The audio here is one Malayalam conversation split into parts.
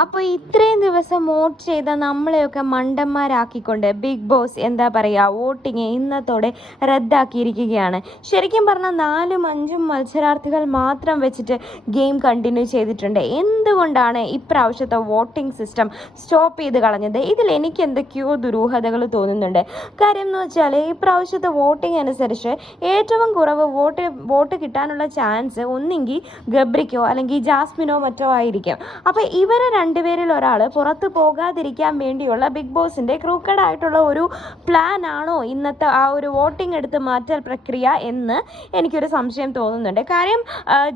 അപ്പോൾ ഇത്രയും ദിവസം വോട്ട് ചെയ്ത നമ്മളെയൊക്കെ മണ്ടന്മാരാക്കിക്കൊണ്ട് ബിഗ് ബോസ് എന്താ പറയുക വോട്ടിങ് ഇന്നത്തോടെ റദ്ദാക്കിയിരിക്കുകയാണ്. ശരിക്കും പറഞ്ഞാൽ 4-5 മത്സരാർത്ഥികൾ മാത്രം വെച്ചിട്ട് ഗെയിം കണ്ടിന്യൂ ചെയ്തിട്ടുണ്ട്. എന്തുകൊണ്ടാണ് ഇപ്രാവശ്യത്തെ വോട്ടിംഗ് സിസ്റ്റം സ്റ്റോപ്പ് ചെയ്ത് കളഞ്ഞത്? ഇതിൽ എനിക്ക് എന്തൊക്കെയോ ദുരൂഹതകൾ തോന്നുന്നുണ്ട്. കാര്യം എന്ന് വെച്ചാൽ ഇപ്രാവശ്യത്തെ വോട്ടിംഗ് അനുസരിച്ച് ഏറ്റവും കുറവ് വോട്ട് കിട്ടാനുള്ള ചാൻസ് ഒന്നെങ്കിൽ ഗബ്രിക്കോ അല്ലെങ്കിൽ ജാസ്മിനോ മറ്റോ ആയിരിക്കും. അപ്പോൾ ഇവരെ രണ്ടുപേരിൽ ഒരാൾ പുറത്ത് പോകാതിരിക്കാൻ വേണ്ടിയുള്ള ബിഗ് ബോസിൻ്റെ ക്രൂക്കഡ് ആയിട്ടുള്ള ഒരു പ്ലാൻ ആണോ ഇന്നത്തെ ആ ഒരു വോട്ടിംഗ് എടുത്ത് മാറ്റൽ പ്രക്രിയ എന്ന് എനിക്കൊരു സംശയം തോന്നുന്നുണ്ട്. കാര്യം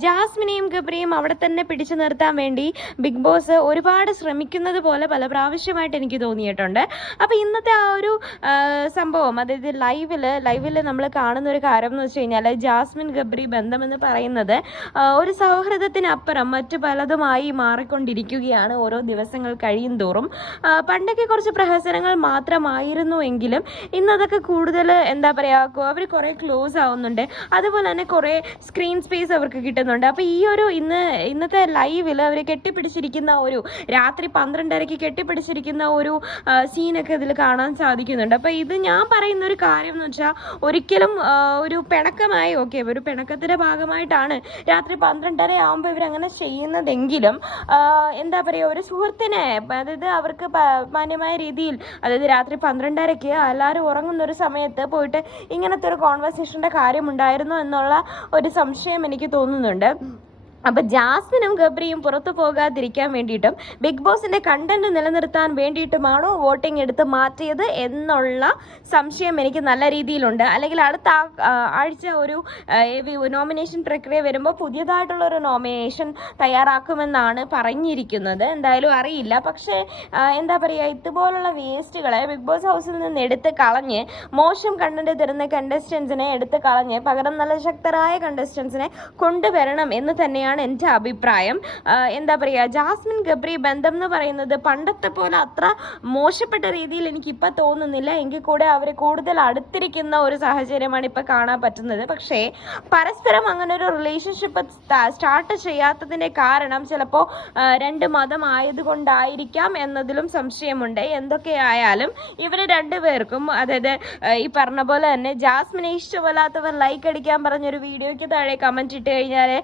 ജാസ്മിനെയും ഗബ്രിയും അവിടെ തന്നെ പിടിച്ചു നിർത്താൻ വേണ്ടി ബിഗ് ബോസ് ഒരുപാട് ശ്രമിക്കുന്നത് പോലെ പല പ്രാവശ്യമായിട്ട് എനിക്ക് തോന്നിയിട്ടുണ്ട്. അപ്പോൾ ഇന്നത്തെ ആ ഒരു സംഭവം, അതായത് ലൈവിൽ നമ്മൾ കാണുന്ന ഒരു കാര്യം എന്ന് വെച്ച് കഴിഞ്ഞാൽ ജാസ്മിൻ ഗബ്രി ബന്ധമെന്ന് പറയുന്നത് ഒരു സൗഹൃദത്തിനപ്പുറം മറ്റു പലതുമായി മാറിക്കൊണ്ടിരിക്കുകയാണ് ഓരോ ദിവസങ്ങൾ കഴിയും തോറും. പണ്ടൊക്കെ കുറച്ച് പ്രഹസനങ്ങൾ മാത്രമായിരുന്നു എങ്കിലും ഇന്നതൊക്കെ കൂടുതൽ എന്താ പറയുക, അവർ കുറേ ക്ലോസ് ആവുന്നുണ്ട്. അതുപോലെ തന്നെ കുറേ സ്ക്രീൻ സ്പേസ് അവർക്ക് കിട്ടുന്നുണ്ട്. അപ്പോൾ ഈ ഒരു ഇന്നത്തെ ലൈവിൽ അവർ കെട്ടിപ്പിടിച്ചിരിക്കുന്ന ഒരു രാത്രി 12:30 കെട്ടിപ്പിടിച്ചിരിക്കുന്ന ഒരു സീനൊക്കെ ഇതിൽ കാണാൻ സാധിക്കുന്നുണ്ട്. അപ്പോൾ ഇത് ഞാൻ പറയുന്ന ഒരു കാര്യം എന്ന് വെച്ചാൽ ഒരിക്കലും ഒരു പിണക്കമായി ഒരു പിണക്കത്തിൻ്റെ ഭാഗമായിട്ടാണ് രാത്രി 12:30 ആകുമ്പോൾ ഇവരങ്ങനെ ചെയ്യുന്നതെങ്കിലും എന്താ പറയുക, ഒരു സുഹൃത്തിനെ, അതായത് അവർക്ക് മാന്യമായ രീതിയിൽ, അതായത് രാത്രി 12:30 എല്ലാവരും ഉറങ്ങുന്ന ഒരു സമയത്ത് പോയിട്ട് ഇങ്ങനത്തെ ഒരു കോൺവെർസേഷൻ്റെ കാര്യമുണ്ടായിരുന്നു എന്നുള്ള ഒരു സംശയം എനിക്ക് തോന്നുന്നുണ്ട്. അപ്പോൾ ജാസ്മിനും ഗബ്രിയും പുറത്തു പോകാതിരിക്കാൻ വേണ്ടിയിട്ടും ബിഗ് ബോസിൻ്റെ കണ്ടന്റ് നിലനിർത്താൻ വേണ്ടിയിട്ടുമാണോ വോട്ടിംഗ് എടുത്ത് മാറ്റിയത് എന്നുള്ള സംശയം എനിക്ക് നല്ല രീതിയിലുണ്ട്. അല്ലെങ്കിൽ അടുത്ത ആഴ്ച ഒരു നോമിനേഷൻ പ്രക്രിയ വരുമ്പോൾ പുതിയതായിട്ടുള്ള ഒരു നോമിനേഷൻ തയ്യാറാക്കുമെന്നാണ് പറഞ്ഞിരിക്കുന്നത്. എന്തായാലും അറിയില്ല. പക്ഷേ എന്താ പറയുക, ഇതുപോലുള്ള വേസ്റ്റുകളെ ബിഗ് ബോസ് ഹൗസിൽ നിന്ന് എടുത്ത് കളഞ്ഞ് മോശം കണ്ടന്റ് തരുന്ന കണ്ടസ്റ്റൻസിനെ എടുത്ത് കളഞ്ഞ് പകരം നല്ല ശക്തരായ കണ്ടസ്റ്റൻസിനെ കൊണ്ടുവരണം എന്ന് തന്നെയാണ് എൻ്റെ അഭിപ്രായം. എന്താ പറയുക, ജാസ്മിൻ ഗബ്രി ബന്ധം എന്ന് പറയുന്നത് പണ്ടത്തെ പോലെ അത്ര മോശപ്പെട്ട രീതിയിൽ എനിക്കിപ്പോൾ തോന്നുന്നില്ല. എങ്കിൽ കൂടെ അവർ കൂടുതൽ അടുത്തിരിക്കുന്ന ഒരു സാഹചര്യമാണ് ഇപ്പോൾ കാണാൻ പറ്റുന്നത്. പക്ഷേ പരസ്പരം അങ്ങനെ ഒരു റിലേഷൻഷിപ്പ് സ്റ്റാർട്ട് ചെയ്യാത്തതിൻ്റെ കാരണം ചിലപ്പോൾ 2 മതം ആയതുകൊണ്ടായിരിക്കാം എന്നതിലും സംശയമുണ്ട്. എന്തൊക്കെയായാലും ഇവർ രണ്ടുപേർക്കും, അതായത് ഈ പറഞ്ഞ പോലെ തന്നെ ജാസ്മിനെ ഇഷ്ടമല്ലാത്തവർ ലൈക്ക് അടിക്കാൻ പറഞ്ഞൊരു വീഡിയോയ്ക്ക് താഴെ കമൻറ്റ് ഇട്ട് കഴിഞ്ഞാൽ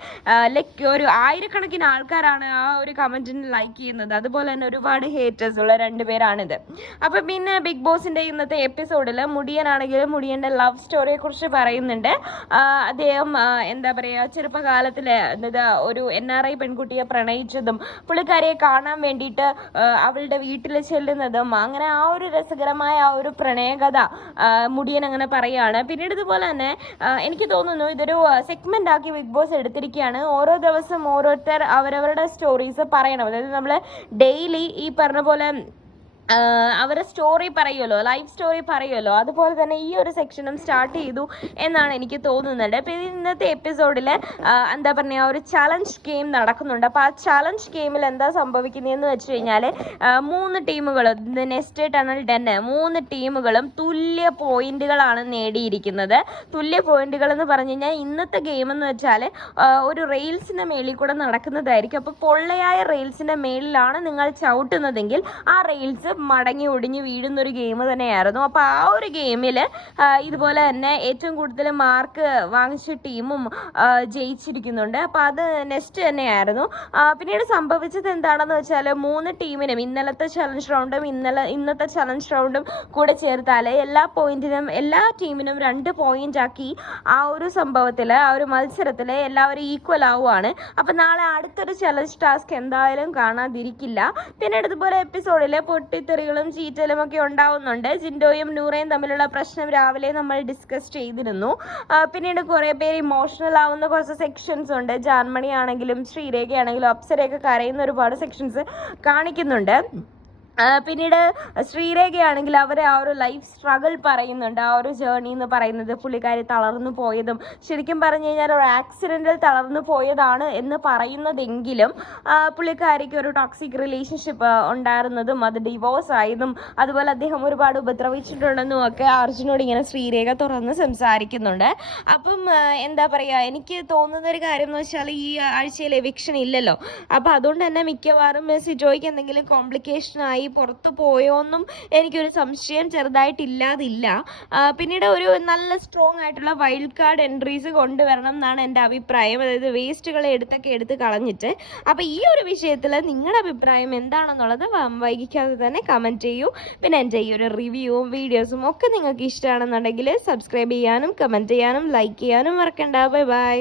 ഒരു 1000കണക്കിന് ആൾക്കാരാണ് ആ ഒരു കമൻറ്റിന് ലൈക്ക് ചെയ്യുന്നത്. അതുപോലെ തന്നെ ഒരുപാട് ഹേറ്റേഴ്സ് ഉള്ള 2 പേരാണിത്. അപ്പം പിന്നെ ബിഗ് ബോസിൻ്റെ ഇന്നത്തെ എപ്പിസോഡിൽ മുടിയനാണെങ്കിലും മുടിയൻ്റെ ലവ് സ്റ്റോറിയെ കുറിച്ച് പറയുന്നുണ്ട്. അദ്ദേഹം എന്താ പറയുക, ചെറുപ്പകാലത്തിൽ ഒരു NRI പെൺകുട്ടിയെ പ്രണയിച്ചതും പുള്ളിക്കാരിയെ കാണാൻ വേണ്ടിയിട്ട് അവളുടെ വീട്ടിൽ ചെല്ലുന്നതും, അങ്ങനെ ആ ഒരു രസകരമായ ആ ഒരു പ്രണയകഥ മുടിയൻ അങ്ങനെ പറയുകയാണ്. പിന്നീട് ഇതുപോലെ തന്നെ എനിക്ക് തോന്നുന്നു ഇതൊരു സെഗ്മെൻ്റ് ആക്കി ബിഗ് ബോസ് എടുത്തിരിക്കുകയാണ്. ഓരോ ദിവസം ഓരോരുത്തർ അവരവരുടെ സ്റ്റോറീസ് പറയണം. അതായത് നമ്മൾ ഡെയിലി ഈ പറഞ്ഞ പോലെ അവരെ സ്റ്റോറി പറയുമല്ലോ, ലൈഫ് സ്റ്റോറി പറയുമല്ലോ, അതുപോലെ തന്നെ ഈ ഒരു സെക്ഷനും സ്റ്റാർട്ട് ചെയ്തു എന്നാണ് എനിക്ക് തോന്നുന്നത്. അപ്പോൾ ഇന്നത്തെ എപ്പിസോഡിൽ എന്താ പറയുക, ഒരു ചലഞ്ച് ഗെയിം നടക്കുന്നുണ്ട്. അപ്പോൾ ആ ചലഞ്ച് ഗെയിമിൽ എന്താ സംഭവിക്കുന്നതെന്ന് വെച്ച് കഴിഞ്ഞാൽ 3 ടീമുകൾ, നെസ്റ്റ് ടണൽ 10, 3 ടീമുകളും തുല്യ പോയിന്റുകളാണ് നേടിയിരിക്കുന്നത്. തുല്യ പോയിന്റുകൾ എന്ന് പറഞ്ഞു കഴിഞ്ഞാൽ ഇന്നത്തെ ഗെയിം എന്ന് വെച്ചാൽ ഒരു റെയിൽസിൻ്റെ മേളിൽ കൂടെ നടക്കുന്നതായിരിക്കും. അപ്പോൾ പൊള്ളയായ റെയിൽസിൻ്റെ മേളിലാണ് നിങ്ങൾ ചവിട്ടുന്നതെങ്കിൽ ആ റെയിൽസ് മടങ്ങി ഒടിഞ്ഞ് വീഴുന്നൊരു ഗെയിം തന്നെയായിരുന്നു. അപ്പോൾ ആ ഒരു ഗെയിമിൽ ഇതുപോലെ തന്നെ ഏറ്റവും കൂടുതൽ മാർക്ക് വാങ്ങിച്ച ടീമും ജയിച്ചിരിക്കുന്നുണ്ട്. അപ്പോൾ അത് നെക്സ്റ്റ് തന്നെയായിരുന്നു. പിന്നീട് സംഭവിച്ചത് എന്താണെന്ന് വെച്ചാൽ 3 ടീമിനും ഇന്നലത്തെ ചലഞ്ച് റൗണ്ടും ഇന്നത്തെ ചലഞ്ച് റൗണ്ടും കൂടെ ചേർത്താൽ എല്ലാ ടീമിനും 2 പോയിന്റ് ആക്കി ആ ഒരു സംഭവത്തിൽ, ആ ഒരു മത്സരത്തിൽ എല്ലാവരും ഈക്വൽ ആവുകയാണ്. അപ്പോൾ നാളെ അടുത്തൊരു ചലഞ്ച് ടാസ്ക് എന്തായാലും കാണാതിരിക്കില്ല. പിന്നീട് ഇതുപോലെ എപ്പിസോഡിൽ പൊട്ടിത്തെറികളും ചീറ്റലും ഒക്കെ ഉണ്ടാവുന്നുണ്ട്. ജിൻഡോയും നൂറയും തമ്മിലുള്ള പ്രശ്നം രാവിലെ നമ്മൾ ഡിസ്കസ് ചെയ്തിരുന്നു. പിന്നീട് കുറേ പേര് ഇമോഷണൽ ആവുന്ന കുറച്ച് സെക്ഷൻസ് ഉണ്ട്. ജാൻമണി ആണെങ്കിലും ശ്രീരേഖ ആണെങ്കിലും അപ്സരയൊക്കെ കരയുന്ന ഒരുപാട് സെക്ഷൻസ് കാണിക്കുന്നുണ്ട്. പിന്നീട് ശ്രീരേഖയാണെങ്കിൽ അവരെ ആ ഒരു ലൈഫ് സ്ട്രഗിൾ പറയുന്നുണ്ട്. ആ ഒരു ജേർണി എന്ന് പറയുന്നത് പുള്ളിക്കാരി തളർന്നു പോയതും ശരിക്കും പറഞ്ഞു കഴിഞ്ഞാൽ ഒരു ആക്സിഡൻറ്റിൽ തളർന്നു പോയതാണ് എന്ന് പറയുന്നതെങ്കിലും പുള്ളിക്കാരിക്ക് ഒരു ടോക്സിക് റിലേഷൻഷിപ്പ് ഉണ്ടായിരുന്നതും അത് ഡിവോഴ്സ് ആയതും അതുപോലെ അദ്ദേഹം ഒരുപാട് ഉപദ്രവിച്ചിട്ടുണ്ടെന്നും ഒക്കെ അർജുനോട് ഇങ്ങനെ ശ്രീരേഖ തുറന്ന് സംസാരിക്കുന്നുണ്ട്. അപ്പം എന്താ പറയുക, എനിക്ക് തോന്നുന്നൊരു കാര്യം എന്ന് വെച്ചാൽ ഈ ആഴ്ചയിൽ എവിക്ഷൻ ഇല്ലല്ലോ. അപ്പം അതുകൊണ്ട് തന്നെ മിക്കവാറും സിജോയ്ക്ക് എന്തെങ്കിലും കോംപ്ലിക്കേഷനായി പുറത്തു പോയോന്നും എനിക്കൊരു സംശയം ചെറുതായിട്ടില്ലാതില്ല. പിന്നീട് ഒരു നല്ല സ്ട്രോങ് ആയിട്ടുള്ള വൈൽഡ് കാർഡ് എൻട്രീസ് കൊണ്ടുവരണം എന്നാണ് എൻ്റെ അഭിപ്രായം. അതായത് വേസ്റ്റുകളെ എടുത്ത് കളഞ്ഞിട്ട്. അപ്പോൾ ഈ ഒരു വിഷയത്തിൽ നിങ്ങളുടെ അഭിപ്രായം എന്താണെന്നുള്ളത് വൈകിക്കാതെ തന്നെ കമൻറ്റ് ചെയ്യൂ. പിന്നെ എൻ്റെ ഈ ഒരു റിവ്യൂവും വീഡിയോസും ഒക്കെ നിങ്ങൾക്ക് ഇഷ്ടമാണെന്നുണ്ടെങ്കിൽ സബ്സ്ക്രൈബ് ചെയ്യാനും കമൻറ്റ് ചെയ്യാനും ലൈക്ക് ചെയ്യാനും മറക്കണ്ട. Bye bye.